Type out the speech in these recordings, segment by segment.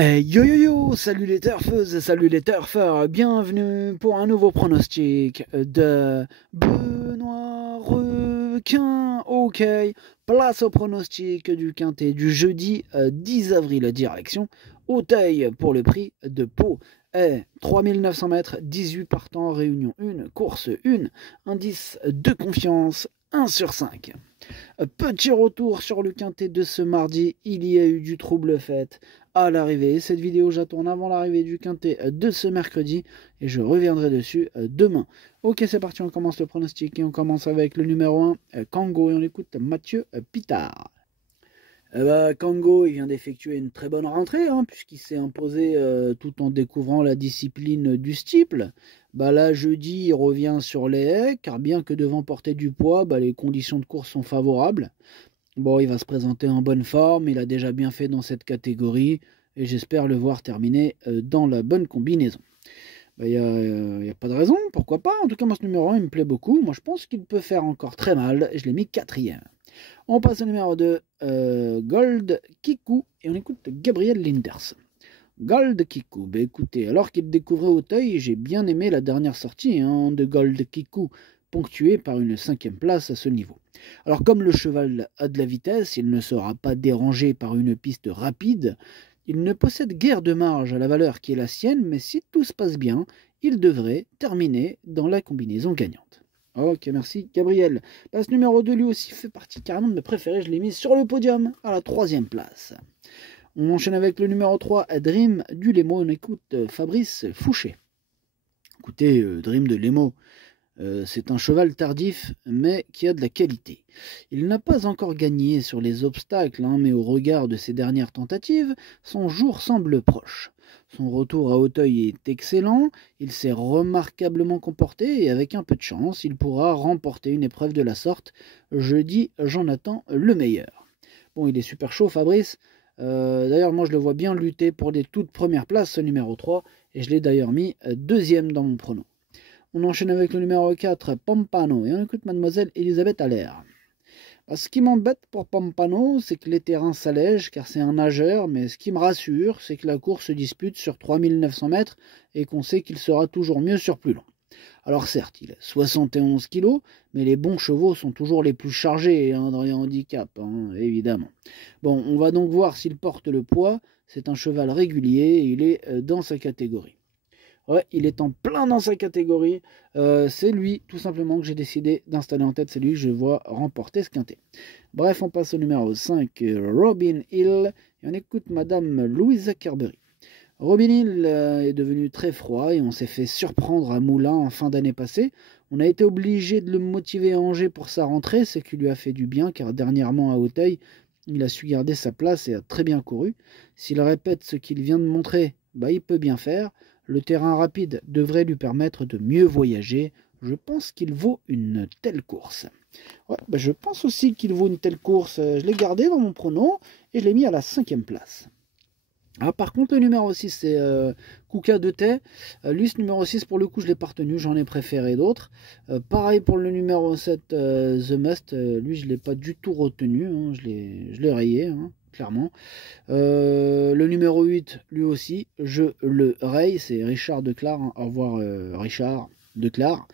Hey, yo yo yo, salut les turfeuses, salut les turfeurs, bienvenue pour un nouveau pronostic de Benoît Requin. Ok, place au pronostic du quintet du jeudi 10 avril, direction Auteuil pour le prix de Pau. 3900 mètres, 18 partants, réunion 1, course 1, indice de confiance 1 sur 5. Petit retour sur le quintet de ce mardi, il y a eu du trouble fait à l'arrivée. Cette vidéo, j'attends avant l'arrivée du quintet de ce mercredi et je reviendrai dessus demain. Ok, c'est parti, on commence le pronostic et on commence avec le numéro 1, Kango, et on écoute Mathieu Pitard. Kango, il vient d'effectuer une très bonne rentrée, puisqu'il s'est imposé tout en découvrant la discipline du steeple. Là, jeudi, il revient sur les haies, car bien que devant porter du poids, les conditions de course sont favorables. Bon, il va se présenter en bonne forme, il a déjà bien fait dans cette catégorie, et j'espère le voir terminer dans la bonne combinaison. Il n'y a pas de raison, pourquoi pas. En tout cas, moi, ce numéro 1, il me plaît beaucoup. Moi, je pense qu'il peut faire encore très mal, et je l'ai mis quatrième. On passe au numéro 2, Gold Kikou, et on écoute Gabriel Linders. Gold Kikou, écoutez, alors qu'il découvrait Auteuil, j'ai bien aimé la dernière sortie de Gold Kikou, ponctuée par une 5e place à ce niveau. Alors comme le cheval a de la vitesse, il ne sera pas dérangé par une piste rapide, il ne possède guère de marge à la valeur qui est la sienne, mais si tout se passe bien, il devrait terminer dans la combinaison gagnante. Ok, merci Gabriel. Ce numéro 2 lui aussi fait partie carrément de mes préférés, je l'ai mis sur le podium à la 3e place. On enchaîne avec le numéro 3, Dream du Lemo, on écoute Fabrice Fouché. Écoutez, Dream de Lemo, c'est un cheval tardif, mais qui a de la qualité. Il n'a pas encore gagné sur les obstacles, mais au regard de ses dernières tentatives, son jour semble proche. Son retour à Auteuil est excellent, il s'est remarquablement comporté et avec un peu de chance, il pourra remporter une épreuve de la sorte. Jeudi, j'en attends le meilleur. Bon, il est super chaud, Fabrice. D'ailleurs, moi, je le vois bien lutter pour les toutes premières places, ce numéro 3, et je l'ai d'ailleurs mis deuxième dans mon prono. On enchaîne avec le numéro 4, Pompano, et on écoute Mademoiselle Elisabeth Allaire. Ce qui m'embête pour Pompano, c'est que les terrains s'allègent, car c'est un nageur, mais ce qui me rassure, c'est que la course se dispute sur 3900 mètres, et qu'on sait qu'il sera toujours mieux sur plus long. Alors certes, il a 71 kilos, mais les bons chevaux sont toujours les plus chargés dans les handicaps, évidemment. Bon, on va donc voir s'il porte le poids. C'est un cheval régulier, et il est dans sa catégorie. Ouais, il est en plein dans sa catégorie. C'est lui, tout simplement, que j'ai décidé d'installer en tête. C'est lui que je vois remporter ce quintet. Bref, on passe au numéro 5, Robin Hill. Et on écoute Madame Louisa Carberry. Robin Hill est devenu très froid et on s'est fait surprendre à Moulins en fin d'année passée. On a été obligé de le motiver à Angers pour sa rentrée, ce qui lui a fait du bien, car dernièrement à Auteuil, il a su garder sa place et a très bien couru. S'il répète ce qu'il vient de montrer, il peut bien faire. Le terrain rapide devrait lui permettre de mieux voyager. Je pense qu'il vaut une telle course. Ouais, je pense aussi qu'il vaut une telle course. Je l'ai gardé dans mon prono et je l'ai mis à la 5e place. Par contre, le numéro 6, c'est Kuka de Tay. Lui, ce numéro 6, pour le coup, je ne l'ai pas retenu, j'en ai préféré d'autres. Pareil pour le numéro 7, The Must. Lui, je ne l'ai pas du tout retenu, je l'ai rayé, clairement. Le numéro 8, lui aussi, je le raye, c'est Richard Declar. Au revoir, Richard Declar.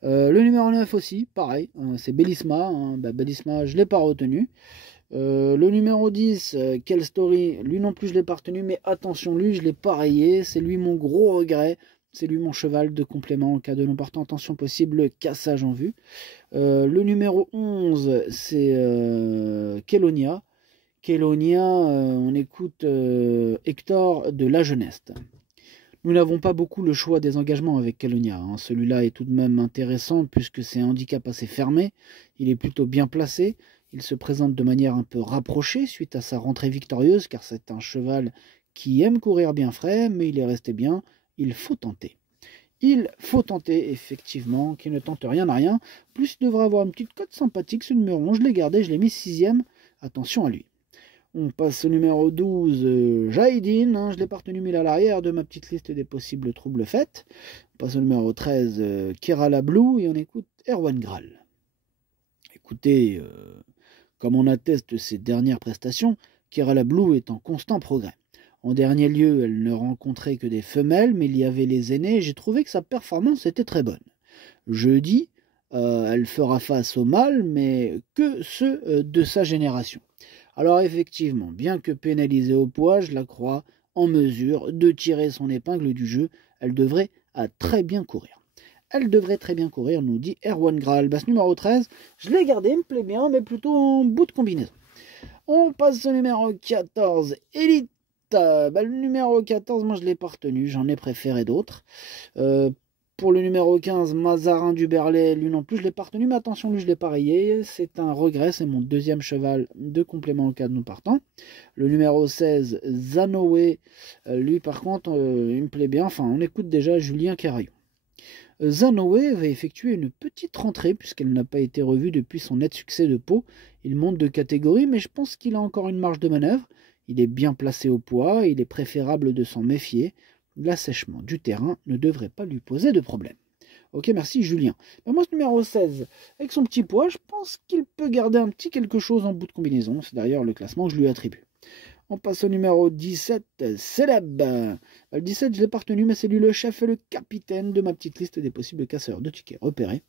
Le numéro 9 aussi, pareil, c'est Bellisma. Bellisma, je ne l'ai pas retenu. Le numéro 10, Quelle Story, lui non plus je l'ai pas retenu, mais attention, lui je l'ai pas rayé, c'est lui mon gros regret, c'est lui mon cheval de complément en cas de non portant attention possible, cassage en vue. Le numéro 11, c'est Kelonia. Kelonia, on écoute Hector de La Jeunesse. Nous n'avons pas beaucoup le choix des engagements avec Kelonia. Celui-là est tout de même intéressant puisque c'est un handicap assez fermé, il est plutôt bien placé. Il se présente de manière un peu rapprochée suite à sa rentrée victorieuse, car c'est un cheval qui aime courir bien frais, mais il est resté bien. Il faut tenter. Il faut tenter, effectivement, qui ne tente rien à rien. Plus, il devrait avoir une petite cote sympathique, ce numéro 11. Je l'ai gardé, je l'ai mis 6e. Attention à lui. On passe au numéro 12, Jaidin. Je l'ai pas retenu, mais il est à l'arrière de ma petite liste des possibles troubles faits. On passe au numéro 13, Kerala Blue. Et on écoute Erwan Graal. Écoutez, comme on atteste ses dernières prestations, Kerala Blue est en constant progrès. En dernier lieu, elle ne rencontrait que des femelles, mais il y avait les aînés et j'ai trouvé que sa performance était très bonne. Jeudi, elle fera face aux mâles, mais que ceux de sa génération. Alors effectivement, bien que pénalisée au poids, je la crois en mesure de tirer son épingle du jeu. Elle devrait très bien courir. Elle devrait très bien courir, nous dit Erwan Graal. Basse numéro 13, je l'ai gardé, me plaît bien, mais plutôt en bout de combinaison. On passe au numéro 14, Elite. Le numéro 14, moi je ne l'ai pas retenu, j'en ai préféré d'autres. Pour le numéro 15, Mazarin du Berlay, lui non plus, je ne l'ai pas retenu, mais attention, lui je l'ai parié. C'est un regret, c'est mon deuxième cheval de complément au cas de nous partant. Le numéro 16, Zanoé, lui par contre, il me plaît bien. Enfin, on écoute déjà Julien Carayon. Zanoé va effectuer une petite rentrée puisqu'elle n'a pas été revue depuis son net succès de Pau. Il monte de catégorie, mais je pense qu'il a encore une marge de manœuvre. Il est bien placé au poids, il est préférable de s'en méfier. L'assèchement du terrain ne devrait pas lui poser de problème. Ok, merci Julien. Mais moi, ce numéro 16, avec son petit poids, je pense qu'il peut garder un petit quelque chose en bout de combinaison. C'est d'ailleurs le classement que je lui attribue. On passe au numéro 17, Célèbre. Le 17, je ne l'ai pas retenu, mais c'est lui le chef et le capitaine de ma petite liste des possibles casseurs de tickets repérés.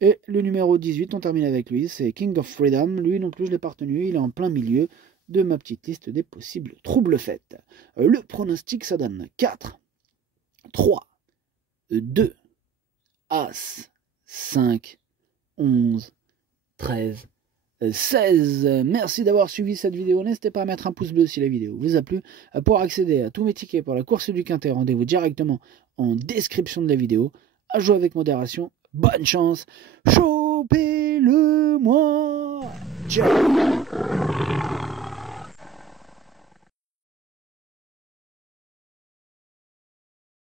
Et le numéro 18, on termine avec lui, c'est King of Freedom. Lui non plus, je ne l'ai pas retenu, il est en plein milieu de ma petite liste des possibles troubles faits. Le pronostic, ça donne 4, 3, 2, As, 5, 11, 13, 16. Merci d'avoir suivi cette vidéo. N'hésitez pas à mettre un pouce bleu si la vidéo vous a plu. Pour accéder à tous mes tickets pour la course du Quintet, rendez-vous directement en description de la vidéo. À jouer avec modération. Bonne chance. Chopez-le-moi. Ciao.